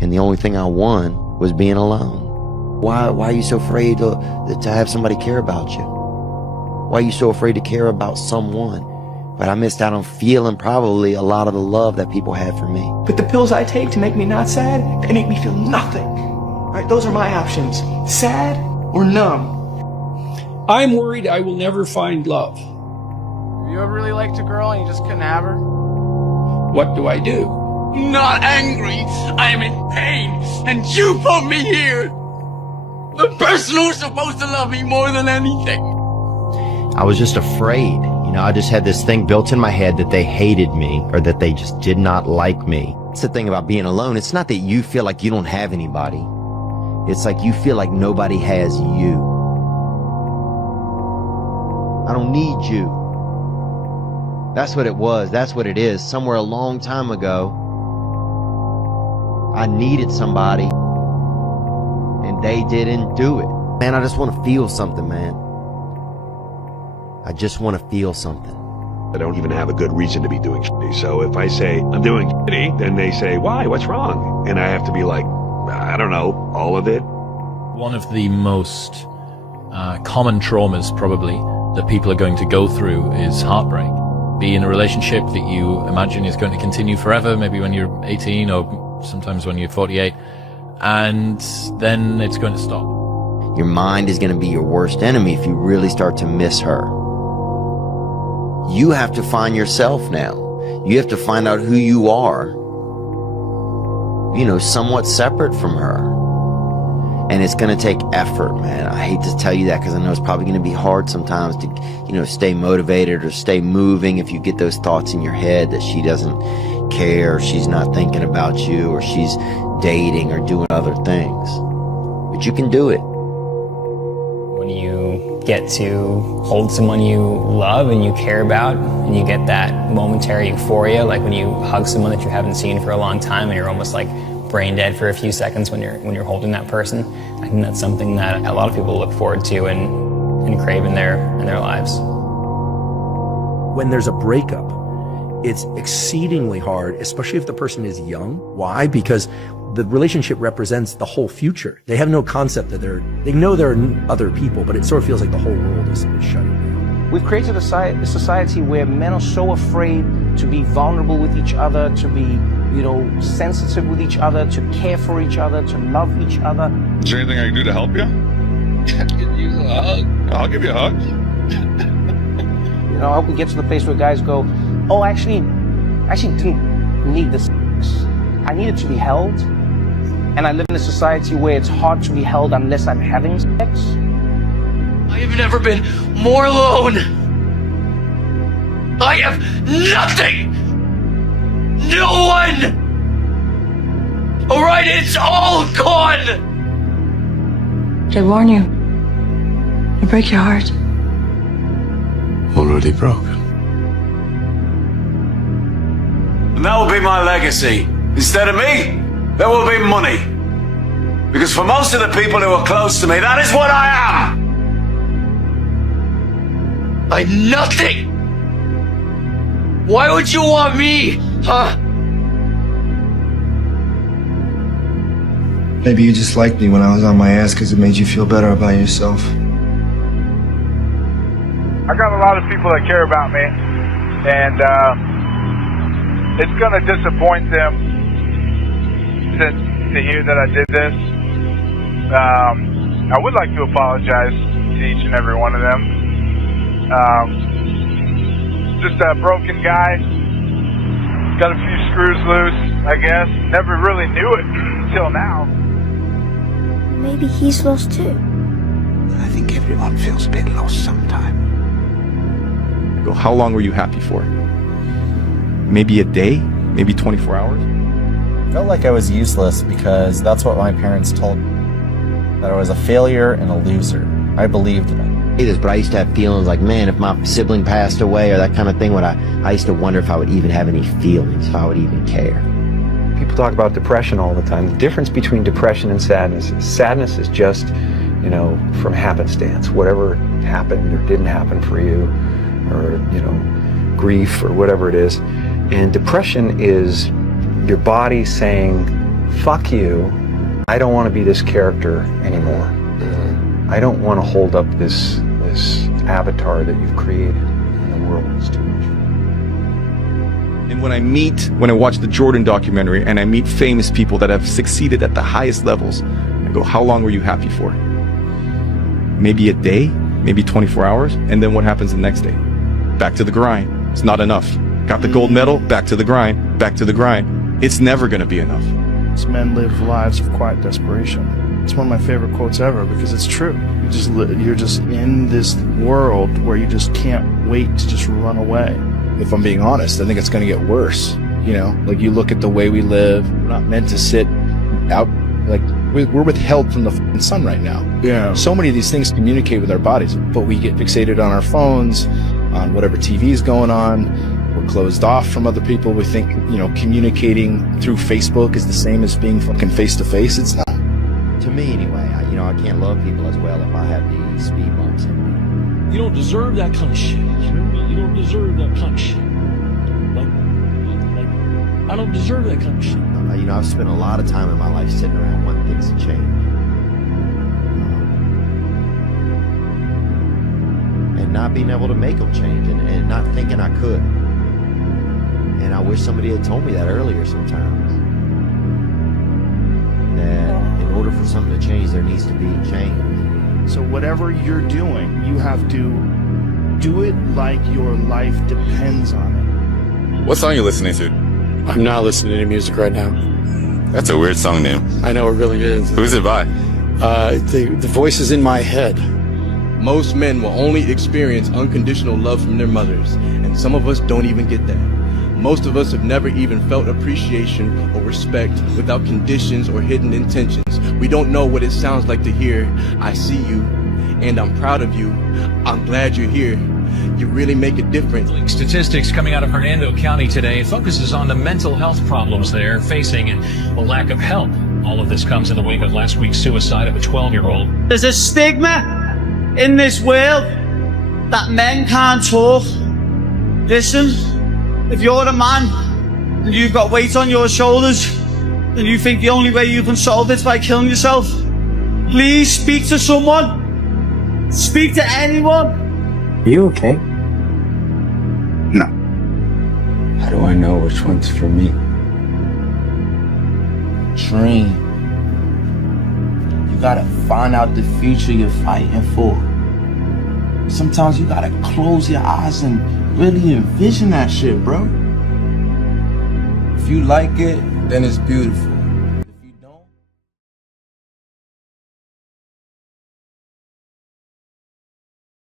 And the only thing I won was being alone. Why are you so afraid to have somebody care about you? Why are you so afraid to care about someone? But I missed out on feeling probably a lot of the love that people had for me. But the pills I take to make me not sad, they make me feel nothing. Right? Those are my options. Sad or numb. I'm worried I will never find love. You ever really liked a girl and you just couldn't have her? What do I do? Not angry. I am in pain, and you put me here. The person who's supposed to love me more than anything. I was just afraid. You know, I just had this thing built in my head that they hated me or that they just did not like me. It's the thing about being alone. It's not that you feel like you don't have anybody. It's like you feel like nobody has you. I don't need you. That's what it was. That's what it is. Somewhere a long time ago, I needed somebody and they didn't do it. Man, I just want to feel something, man. I just want to feel something. I don't even have a good reason to be doing shitty. So if I say I'm doing shitty, then they say, why? What's wrong? And I have to be like, I don't know, all of it. One of the most common traumas probably that people are going to go through is heartbreak. Be in a relationship that you imagine is going to continue forever, maybe when you're 18 or sometimes when you're 48, and then it's going to stop. Your mind is going to be your worst enemy if you really start to miss her. You have to find yourself now. You have to find out who you are, you know, somewhat separate from her. And it's going to take effort, man. I hate to tell you that because I know it's probably going to be hard sometimes to, you know, stay motivated or stay moving if you get those thoughts in your head that she doesn't care, or she's not thinking about you, or she's dating or doing other things. But you can do it. When you get to hold someone you love and you care about, and you get that momentary euphoria, like when you hug someone that you haven't seen for a long time and you're almost like brain dead for a few seconds when you're holding that person. I think that's something that a lot of people look forward to and crave in their lives. When there's a breakup, it's exceedingly hard, especially if the person is young. Why? Because the relationship represents the whole future. They have no concept that they know there are other people, but it sort of feels like the whole world is shutting down. We've created a society where men are so afraid to be vulnerable with each other, to be, you know, sensitive with each other, to care for each other, to love each other. Is there anything I can do to help you? I could use a hug. I'll give you a hug. You know, I hope we get to the place where guys go, oh, I actually didn't need this. I needed to be held. And I live in a society where it's hard to be held unless I'm having sex. I have never been more alone. I have nothing. No one. All right, it's all gone. Did I warn you? I break your heart. Already broken. And that will be my legacy. Instead of me, there will be money. Because for most of the people who are close to me, that is what I am. I'm nothing. Why would you want me, huh? Maybe you just liked me when I was on my ass because it made you feel better about yourself. I got a lot of people that care about me, and it's going to disappoint them to hear that I did this. I would like to apologize to each and every one of them. Just a broken guy, got a few screws loose, I guess. Never really knew it until now. Maybe he's lost too. I think everyone feels a bit lost sometime. How long were you happy for? Maybe a day? Maybe 24 hours? I felt like I was useless because that's what my parents told me. That I was a failure and a loser. I believed that. But I used to have feelings like, man, if my sibling passed away or that kind of thing, I used to wonder if I would even have any feelings, if I would even care. People talk about depression all the time. The difference between depression and sadness is just, you know, from happenstance. Whatever happened or didn't happen for you, or, you know, grief or whatever it is. And depression is your body saying, fuck you. I don't want to be this character anymore. I don't want to hold up this avatar that you've created in the world. It's too much. And when I watch the Jordan documentary and I meet famous people that have succeeded at the highest levels, I go, how long were you happy for? Maybe a day, maybe 24 hours, and then what happens the next day? Back to the grind. It's not enough. Got the gold medal, back to the grind, back to the grind. It's never gonna be enough. Men live lives of quiet desperation. It's one of my favorite quotes ever because it's true. You're just in this world where you just can't wait to just run away. If I'm being honest, I think it's going to get worse. You know, like you look at the way we live, we're not meant to sit out, like we're withheld from the sun right now. Yeah. So many of these things communicate with our bodies, but we get fixated on our phones, on whatever TV is going on. We're closed off from other people. We think, you know, communicating through Facebook is the same as being fucking face to face. It's not. To me, anyway, I can't love people as well if I have these speed bumps in me. You don't deserve that kind of shit. You don't deserve that kind of shit. Like, I don't deserve that kind of shit. I've spent a lot of time in my life sitting around wanting things to change. And not being able to make them change and not thinking I could. And I wish somebody had told me that earlier sometimes. That in order for something to change, there needs to be change. So whatever you're doing, you have to do it like your life depends on it. What song are you listening to? I'm not listening to music right now. That's a weird song name. I know, it really is. Who's it by? The voice is in my head. Most men will only experience unconditional love from their mothers, and some of us don't even get that. Most of us have never even felt appreciation or respect without conditions or hidden intentions. We don't know what it sounds like to hear, I see you, and I'm proud of you. I'm glad you're here. You really make a difference. Statistics coming out of Hernando County today focuses on the mental health problems they're facing and a lack of help. All of this comes in the wake of last week's suicide of a 12-year-old. There's a stigma in this world that men can't talk. Listen, if you're a man and you've got weight on your shoulders and you think the only way you can solve it is by killing yourself, please speak to someone. Speak to anyone. Are you okay? No. How do I know which one's for me? Dream. You gotta find out the future you're fighting for. Sometimes you gotta close your eyes and really envision that shit, bro. If you like it, then it's beautiful.